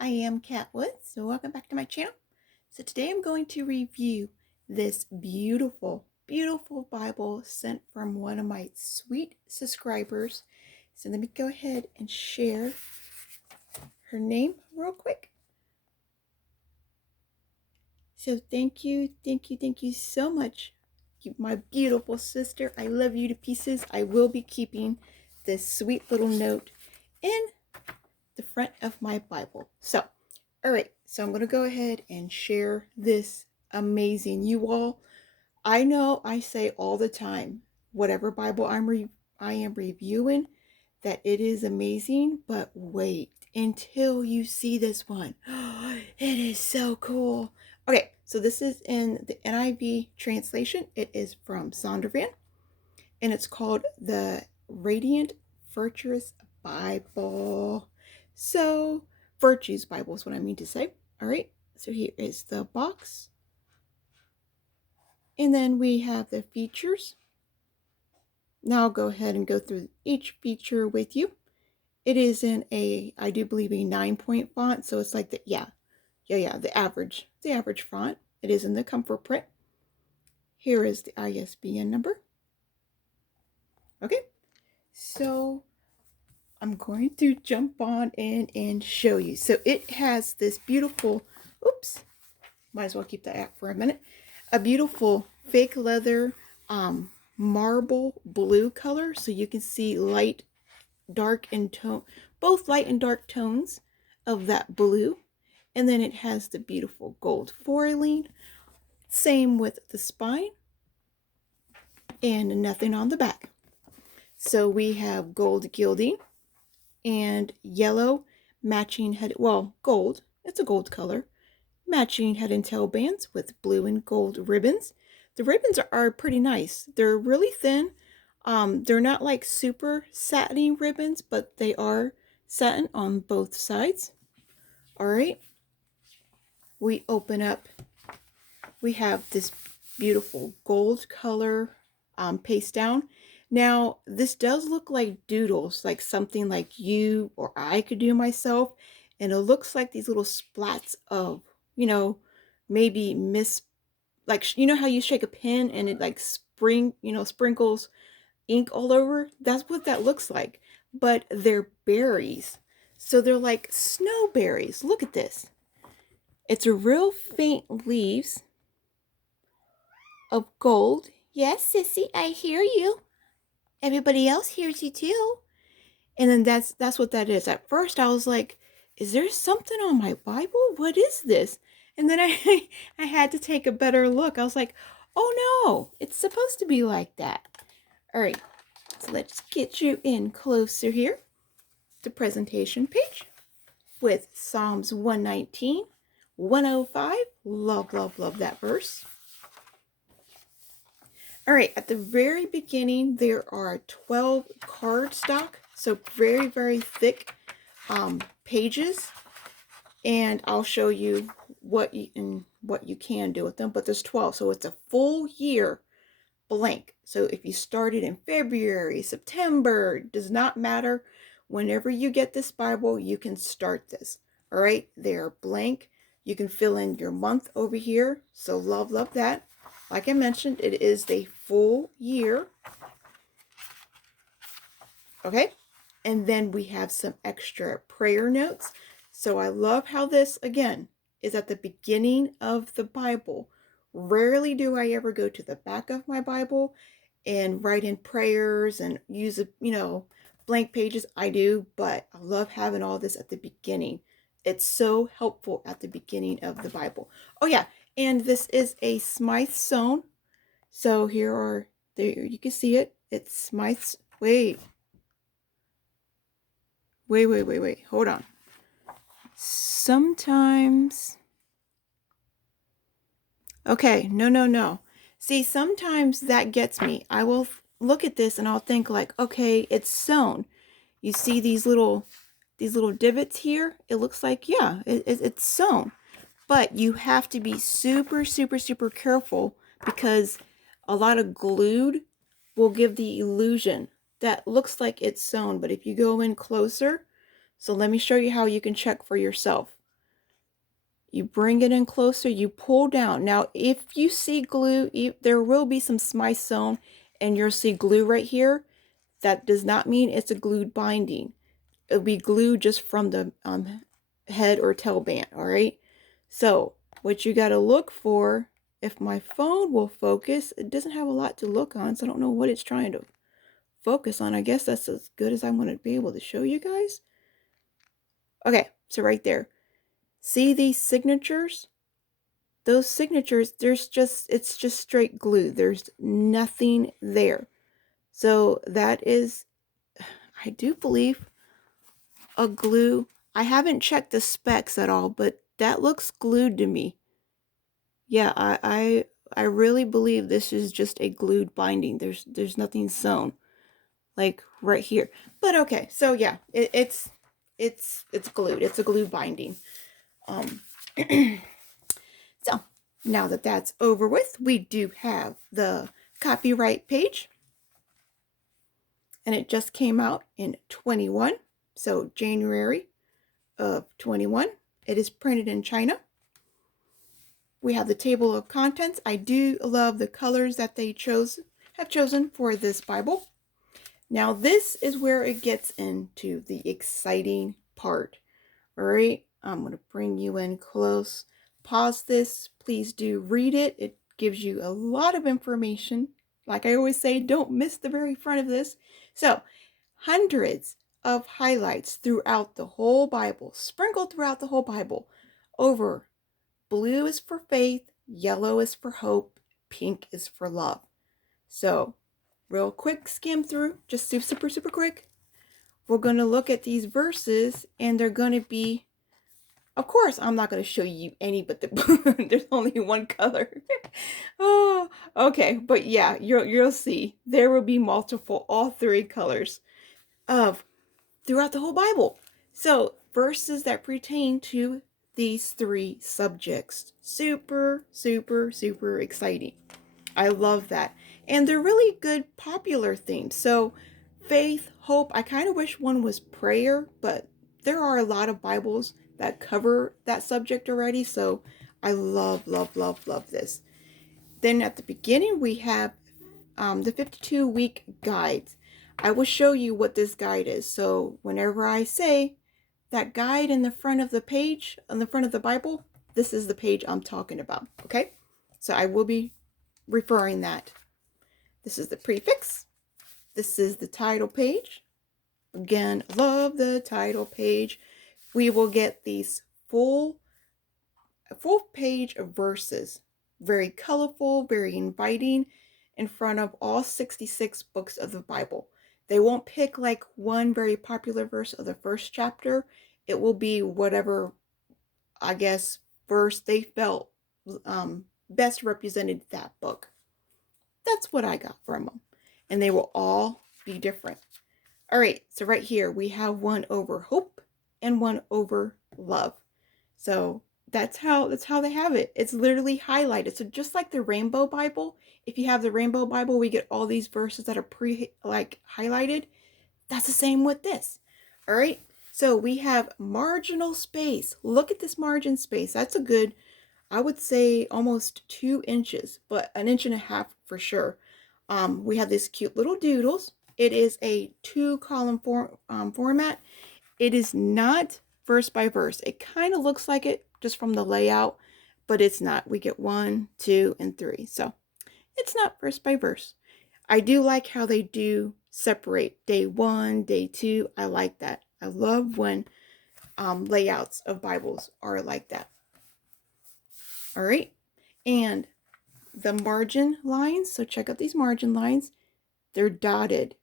I am Kat Woods, so welcome back to my channel. So today I'm going to review this beautiful, beautiful Bible sent from one of my sweet subscribers. So let me go ahead and share her name real quick. So thank you so much, my beautiful sister. I love you to pieces. I will be keeping this sweet little note in the front of my Bible. So all right, so I'm going to go ahead and share this amazing. You all, I know I say all the time, whatever Bible I am reviewing, that it is amazing, but wait until you see this one. It is so cool. Okay, so this is in the NIV translation. It is from Zondervan, and it's called the Radiant Virtuous Bible. So, Virtues Bible is what I mean to say. All right, so here is the box. And then we have the features. Now I'll go ahead and go through each feature with you. It is in I do believe, a 9-point font. So it's like the average font. It is in the comfort print. Here is the ISBN number. Okay, so I'm going to jump on in and show you. So it has this beautiful, might as well keep that out for a minute. A beautiful fake leather marble blue color. So you can see light, dark, and tone, both light and dark tones of that blue. And then it has the beautiful gold foiling. Same with the spine. And nothing on the back. So we have gold gilding and yellow matching head, well, gold, it's a gold color, matching head and tail bands with blue and gold ribbons. The ribbons are pretty nice. They're really thin. They're not like super satiny ribbons, but they are satin on both sides. All right, we open up, we have this beautiful gold color paste down. Now, this does look like doodles, like something like you or I could do myself. And it looks like these little splats of, maybe like, you know how you shake a pen and it like sprinkles ink all over? That's what that looks like. But they're berries. So they're like snowberries. Look at this. It's a real faint leaves of gold. Yes, sissy, I hear you. Everybody else hears you too. And then that's what that is. At first I was like, is there something on my Bible? What is this? And then I I had to take a better look. I was like, oh no, it's supposed to be like that. All right, so let's get you in closer here. The presentation page with Psalms 119, 105. Love, love, love that verse. All right, at the very beginning, there are 12 cardstock, so very, very thick pages. And I'll show you what you can do with them, but there's 12, so it's a full year blank. So if you started in February, September, does not matter. Whenever you get this Bible, you can start this. All right, they're blank. You can fill in your month over here. So love, love that. Like I mentioned, it is the full year. Okay, and then we have some extra prayer notes. So I love how this, again, is at the beginning of the Bible. Rarely do I ever go to the back of my Bible and write in prayers and use, blank pages. I do, but I love having all this at the beginning. It's so helpful at the beginning of the Bible. Oh yeah, and this is a Smythe sewn. So there you can see it. It's Smythe's. Wait. Hold on. Sometimes. Okay, no. See, sometimes that gets me. I will look at this and I'll think like, okay, it's sewn. You see these little divots here? It looks like, yeah, it's sewn. But you have to be super, super, super careful because a lot of glued will give the illusion that looks like it's sewn. But if you go in closer, so let me show you how you can check for yourself. You bring it in closer, you pull down. Now, if you see glue, there will be some smice zone, and you'll see glue right here. That does not mean it's a glued binding. It'll be glue just from the head or tail band, all right? So what you got to look for, if my phone will focus, it doesn't have a lot to look on, so I don't know what it's trying to focus on. I guess that's as good as I'm going to be able to show you guys. Okay, so right there. See these signatures? Those signatures, it's just straight glue. There's nothing there. So that is, I do believe, a glue. I haven't checked the specs at all, but that looks glued to me. Yeah, I really believe this is just a glued binding. There's nothing sewn like right here. But okay, so yeah, it's glued. It's a glue binding. So now that that's over with, we do have the copyright page, and it just came out in 21, so January of 21. It is printed in China. We have the table of contents. I do love the colors that they have chosen for this Bible. Now this is where it gets into the exciting part. All right, I'm going to bring you in close. Pause this. Please do read it. It gives you a lot of information. Like I always say, don't miss the very front of this. So, hundreds of highlights throughout the whole Bible, sprinkled throughout the whole Bible. Over blue is for faith, yellow is for hope, pink is for love. So, real quick skim through, just super, super quick. We're going to look at these verses, and they're going to be, of course, I'm not going to show you any, but there's only one color. Oh, okay. But yeah, you'll see. There will be multiple, all three colors of throughout the whole Bible. So, verses that pertain to these three subjects. Super, super, super exciting. I love that. And they're really good popular themes. So, faith, hope. I kind of wish one was prayer, but there are a lot of Bibles that cover that subject already. So, I love, love, love, love this. Then at the beginning, we have the 52-week guides. I will show you what this guide is. So whenever I say that guide in the front of the page, on the front of the Bible, this is the page I'm talking about, okay? So I will be referring that. This is the prefix. This is the title page. Again, love the title page. We will get these full page of verses. Very colorful, very inviting, in front of all 66 books of the Bible. They won't pick like one very popular verse of the first chapter. It will be whatever, I guess, verse they felt best represented that book. That's what I got from them. And they will all be different. All right, so right here we have one over hope and one over love. So that's how they have it. It's literally highlighted. So just like the Rainbow Bible, if you have the Rainbow Bible, we get all these verses that are highlighted. That's the same with this. All right. So we have marginal space. Look at this margin space. That's a good, I would say almost 2 inches, but 1.5 inches for sure. We have this cute little doodles. It is a 2-column format. It is not verse by verse. It kind of looks like it just from the layout, but it's not. We get 1, 2, and 3. So it's not verse by verse. I do like how they do separate day 1, day 2. I like that. I love when layouts of Bibles are like that. All right. And the margin lines. So check out these margin lines. They're dotted.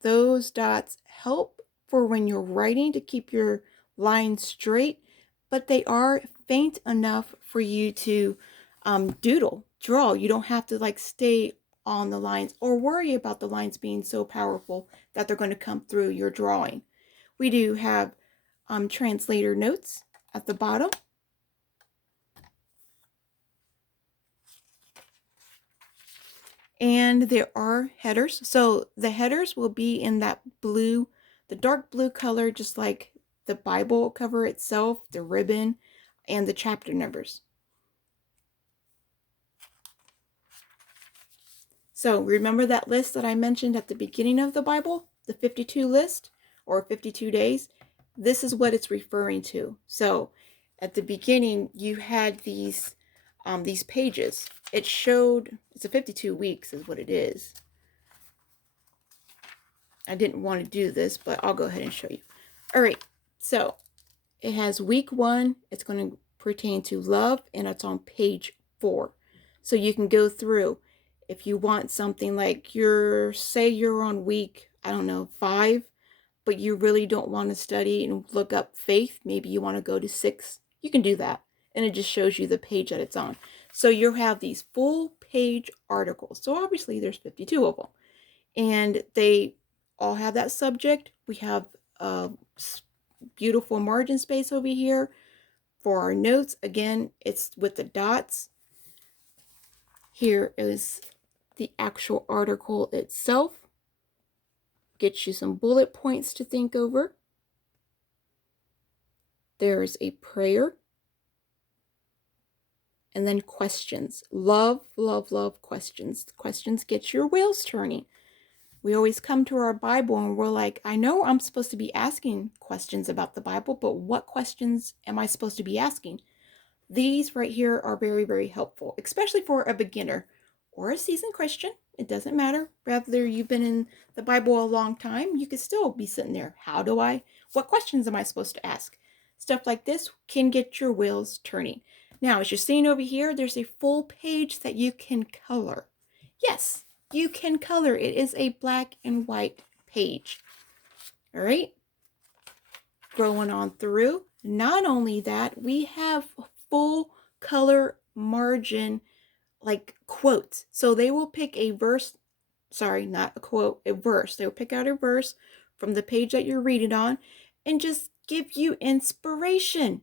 Those dots help for when you're writing to keep your lines straight, but they are faint enough for you to draw. You don't have to like stay on the lines or worry about the lines being so powerful that they're going to come through your drawing. We do have translator notes at the bottom. And there are headers. So the headers will be in that blue, the dark blue color, just like the Bible cover itself, the ribbon. and the chapter numbers. So remember that list that I mentioned at the beginning of the Bible, the 52 list or 52 days? This is what it's referring to. So at the beginning, you had these pages. It showed, it's a 52 weeks is what it is. I didn't want to do this, but I'll go ahead and show you. All right, so it has week 1. It's going to pertain to love, and it's on page 4. So you can go through. If you want something like say you're on week, I don't know, 5, but you really don't want to study and look up faith, maybe you want to go to 6, you can do that. And it just shows you the page that it's on. So you'll have these full page articles. So obviously there's 52 of them. And they all have that subject. We have a beautiful margin space over here. For our notes, again, it's with the dots. Here is the actual article itself. Gets you some bullet points to think over. There's a prayer. And then questions. Love, love, love questions. Questions get your wheels turning. We always come to our Bible and we're like, I know I'm supposed to be asking questions about the Bible, but what questions am I supposed to be asking? These right here are very, very helpful, especially for a beginner or a seasoned Christian. It doesn't matter. Whether you've been in the Bible a long time, you could still be sitting there. What questions am I supposed to ask? Stuff like this can get your wheels turning. Now, as you're seeing over here, there's a full page that you can color. Yes, you can color. It is a black and white page. All right. Going on through. Not only that, we have full color margin like quotes. So they will pick a verse, sorry, not a quote, a verse. They will pick out a verse from the page that you're reading on and just give you inspiration.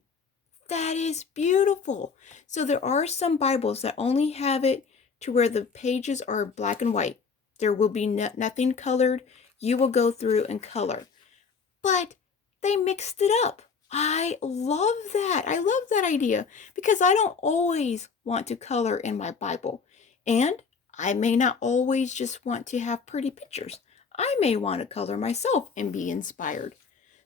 That is beautiful. So there are some Bibles that only have it to where the pages are black and white. There will be nothing colored. You will go through and color. But they mixed it up. I love that. I love that idea because I don't always want to color in my Bible. And I may not always just want to have pretty pictures. I may want to color myself and be inspired.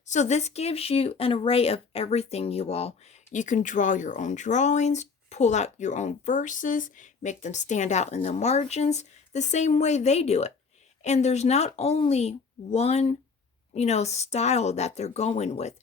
So this gives you an array of everything, you all. You can draw your own drawings, pull out your own verses, make them stand out in the margins the same way they do it. And there's not only one style that they're going with.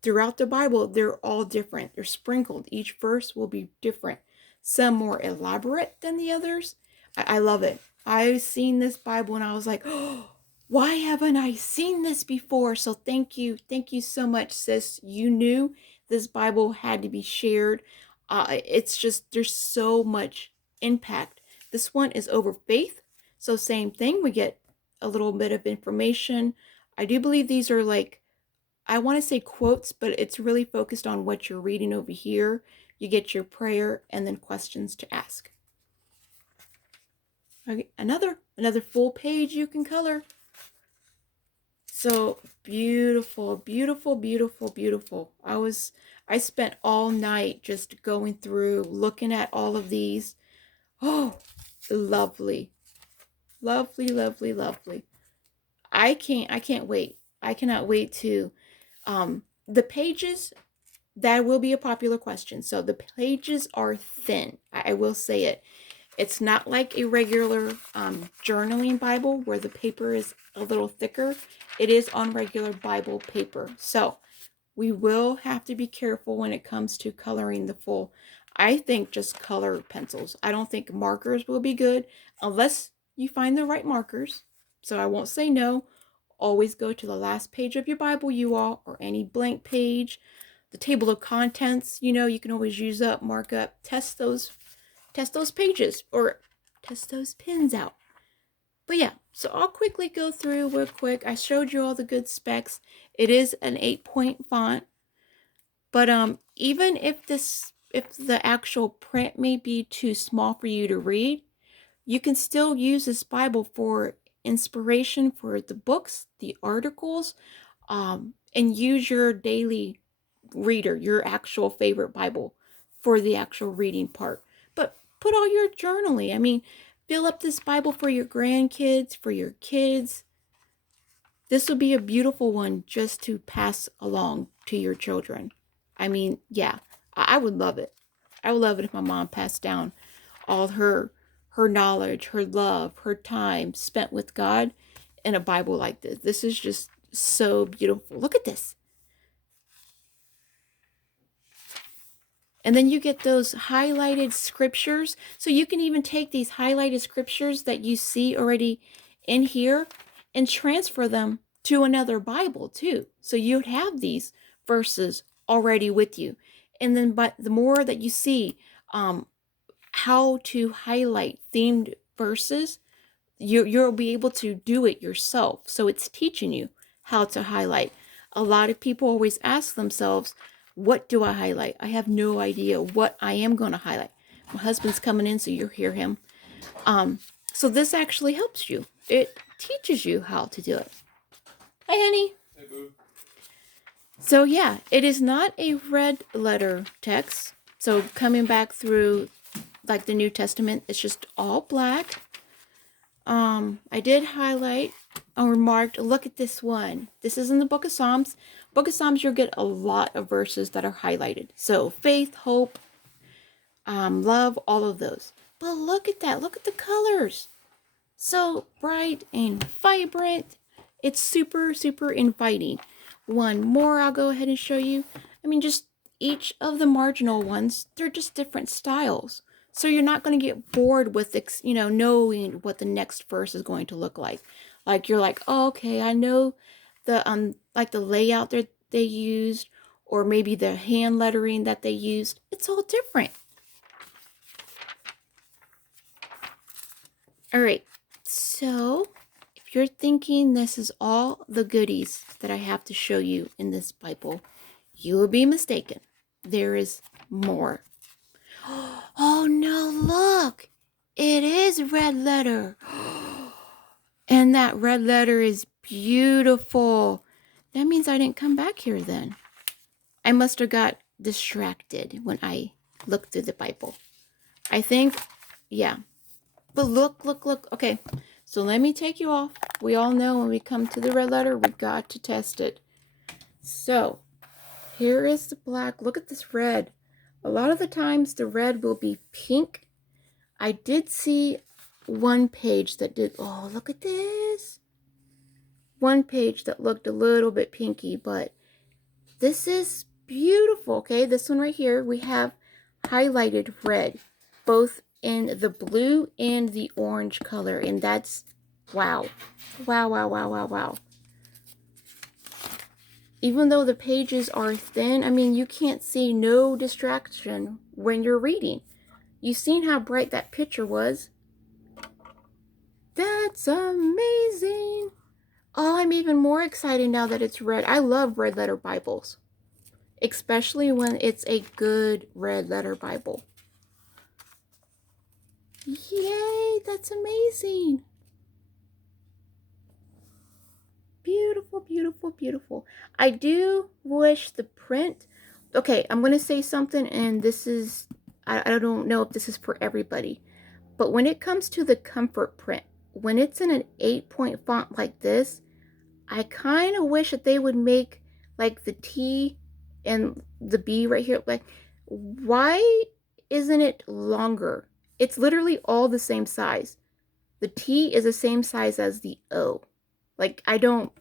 Throughout the Bible, they're all different. They're sprinkled. Each verse will be different. Some more elaborate than the others. I love it. I've seen this Bible and I was like, oh, why haven't I seen this before? So thank you. Thank you so much, sis. You knew this Bible had to be shared. It's just, there's so much impact. This one is over faith. So same thing. We get a little bit of information. I do believe these are like, I want to say quotes, but it's really focused on what you're reading over here. You get your prayer and then questions to ask. Okay, another full page you can color. So beautiful, beautiful, beautiful, beautiful. I spent all night just going through, looking at all of these. Oh, lovely. Lovely, lovely, lovely. I can't wait. I cannot wait to the pages, that will be a popular question. So the pages are thin. I will say it. It's not like a regular journaling Bible where the paper is a little thicker. It is on regular Bible paper. So we will have to be careful when it comes to coloring the full. I think just color pencils. I don't think markers will be good unless you find the right markers. So I won't say no. Always go to the last page of your Bible, you all, or any blank page. The table of contents, you can always use up, mark up, test those pages, or test those pins out. But yeah, so I'll quickly go through real quick. I showed you all the good specs. It is an 8-point font, but even if the actual print may be too small for you to read, you can still use this Bible for inspiration for the books, the articles, and use your daily reader, your actual favorite Bible for the actual reading part. But put all your journaling. I mean, fill up this Bible for your grandkids, for your kids. This would be a beautiful one just to pass along to your children. I mean, yeah, I would love it. I would love it if my mom passed down all her knowledge, her love, her time spent with God in a Bible like this. This is just so beautiful. Look at this. And then you get those highlighted scriptures. So you can even take these highlighted scriptures that you see already in here and transfer them to another Bible too. So you'd have these verses already with you. And then but the more that you see how to highlight themed verses, you'll be able to do it yourself. So it's teaching you how to highlight. A lot of people always ask themselves, what do I highlight? I have no idea what I am going to highlight. My husband's coming in, so you'll hear him. So this actually helps you. It teaches you how to do it. Hi, honey. Hey, boo. So yeah, it is not a red letter text. So coming back through like the New Testament, it's just all black. I did highlight or marked, look at this one. This is in the Book of Psalms. Book of Psalms, you'll get a lot of verses that are highlighted. So faith, hope, love, all of those. But look at that. Look at the colors. So bright and vibrant. It's super, super inviting. One more I'll go ahead and show you. I mean, just each of the marginal ones, they're just different styles. So you're not going to get bored with, knowing what the next verse is going to look like. Like you're like, oh, okay, I know the like the layout that they used, or maybe the hand lettering that they used. It's all different. All right. So if you're thinking this is all the goodies that I have to show you in this Bible, you will be mistaken. There is more. Oh no, look! It is red letter. And that red letter is beautiful. That means I didn't come back here then. I must have got distracted when I looked through the Bible. I think, yeah. But look. Okay, so let me take you off. We all know when we come to the red letter, we got to test it. So, here is the black. Look at this red. A lot of the times the red will be pink. I did see one page that did, oh, look at this. One page that looked a little bit pinky, but this is beautiful, okay? This one right here, we have highlighted red, both in the blue and the orange color, and that's, wow. Wow. Even though the pages are thin, I mean, you can't see no distraction when you're reading. You've seen how bright that picture was. That's amazing. Oh, I'm even more excited now that it's red. I love red letter Bibles, especially when it's a good red letter Bible. Yay, that's amazing. Beautiful. I do wish the print, okay, I'm going to say something, and this is, I don't know if this is for everybody, but when it comes to the comfort print, when it's in an 8-point font like this, I kind of wish that they would make like the T and the B right here. Like, why isn't it longer? It's literally all the same size. The T is the same size as the O. Like,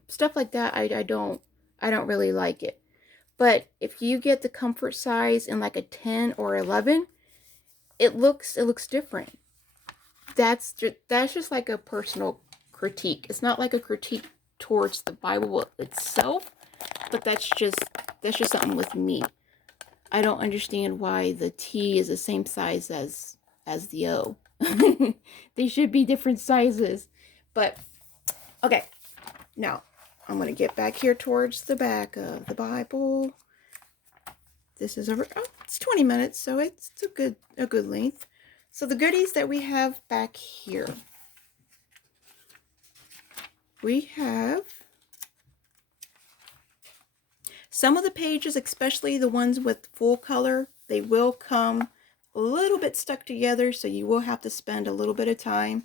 stuff like that, I don't really like it. But if you get the comfort size in like a 10 or 11, it looks different. That's just like a personal critique. It's not like a critique towards the Bible itself, but that's just something with me. I don't understand why the T is the same size as the O. They should be different sizes. But okay, now I'm going to get back here towards the back of the Bible. This is over, oh, it's 20 minutes, so it's a good length. So the goodies that we have back here. We have, Some of the pages, especially the ones with full color, they will come a little bit stuck together, so you will have to spend a little bit of time,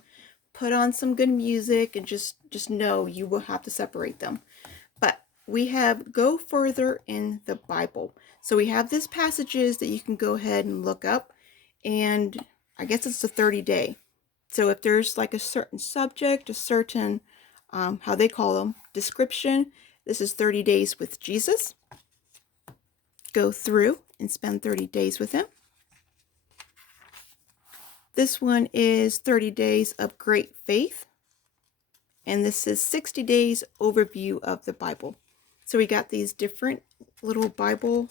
put on some good music, and just know you will have to separate them. But we have go further in the Bible. So we have these passages that you can go ahead and look up, and I guess it's a 30-day. So if there's like a certain subject, a certain, how they call them, description, this is 30 days with Jesus. Go through and spend 30 days with him. This one is 30 days of great faith. And this is 60 days overview of the Bible. So we got these different little Bible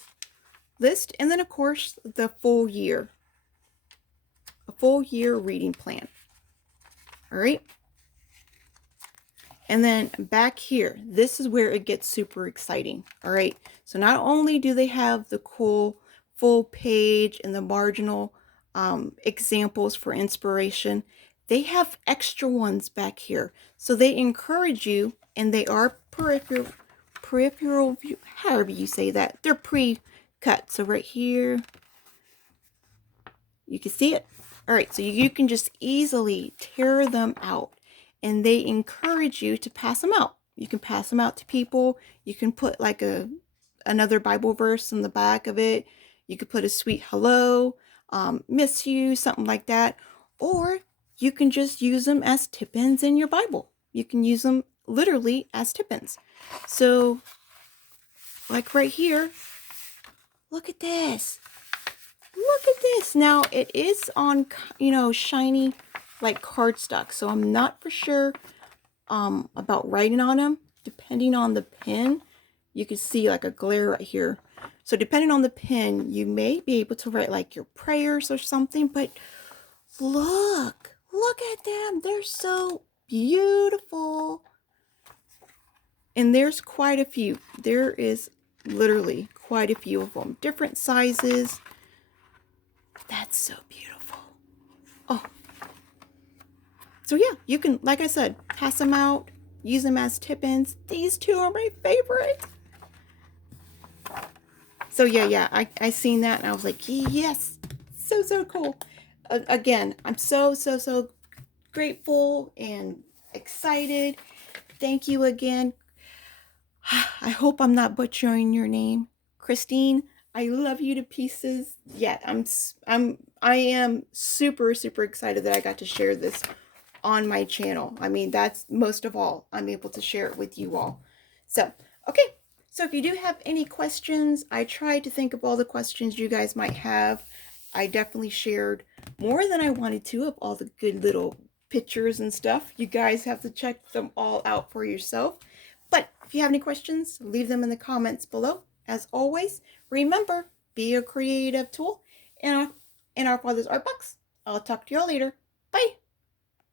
list. And then of course, the full year. A full year reading plan. All right. And then back here, this is where it gets super exciting. All right. So not only do they have the cool full page and the marginal examples for inspiration, they have extra ones back here. So they encourage you, and they are peripheral view, however you say that. They're pre-cut. So right here, you can see it. All right. So you can just easily tear them out. And they encourage you to pass them out. You can pass them out to people. You can put like another Bible verse in the back of it. You could put a sweet hello, miss you, something like that. Or you can just use them as tip-ins in your Bible. You can use them literally as tip-ins. So like right here, look at this. Look at this. Now it is on, shiny like cardstock, so I'm not for sure about writing on them. Depending on the pen, you can see like a glare right here. So depending on the pen, you may be able to write like your prayers or something. But look at them. They're so beautiful. And there's quite a few. There is literally quite a few of them. Different sizes. That's so beautiful. Oh. So yeah, you can, like I said, pass them out, use them as tip-ins. These two are my favorite. So yeah, I seen that and I was like, yes, so cool. Again, I'm so grateful and excited. Thank you again. I hope I'm not butchering your name, Kristine. I love you to pieces. Yeah, I am super excited that I got to share this on my channel. I mean, that's most of all, I'm able to share it with you all. So, okay. So if you do have any questions, I tried to think of all the questions you guys might have. I definitely shared more than I wanted to of all the good little pictures and stuff. You guys have to check them all out for yourself. But if you have any questions, leave them in the comments below. As always, remember, be a creative tool in our Father's Art Box. I'll talk to y'all later.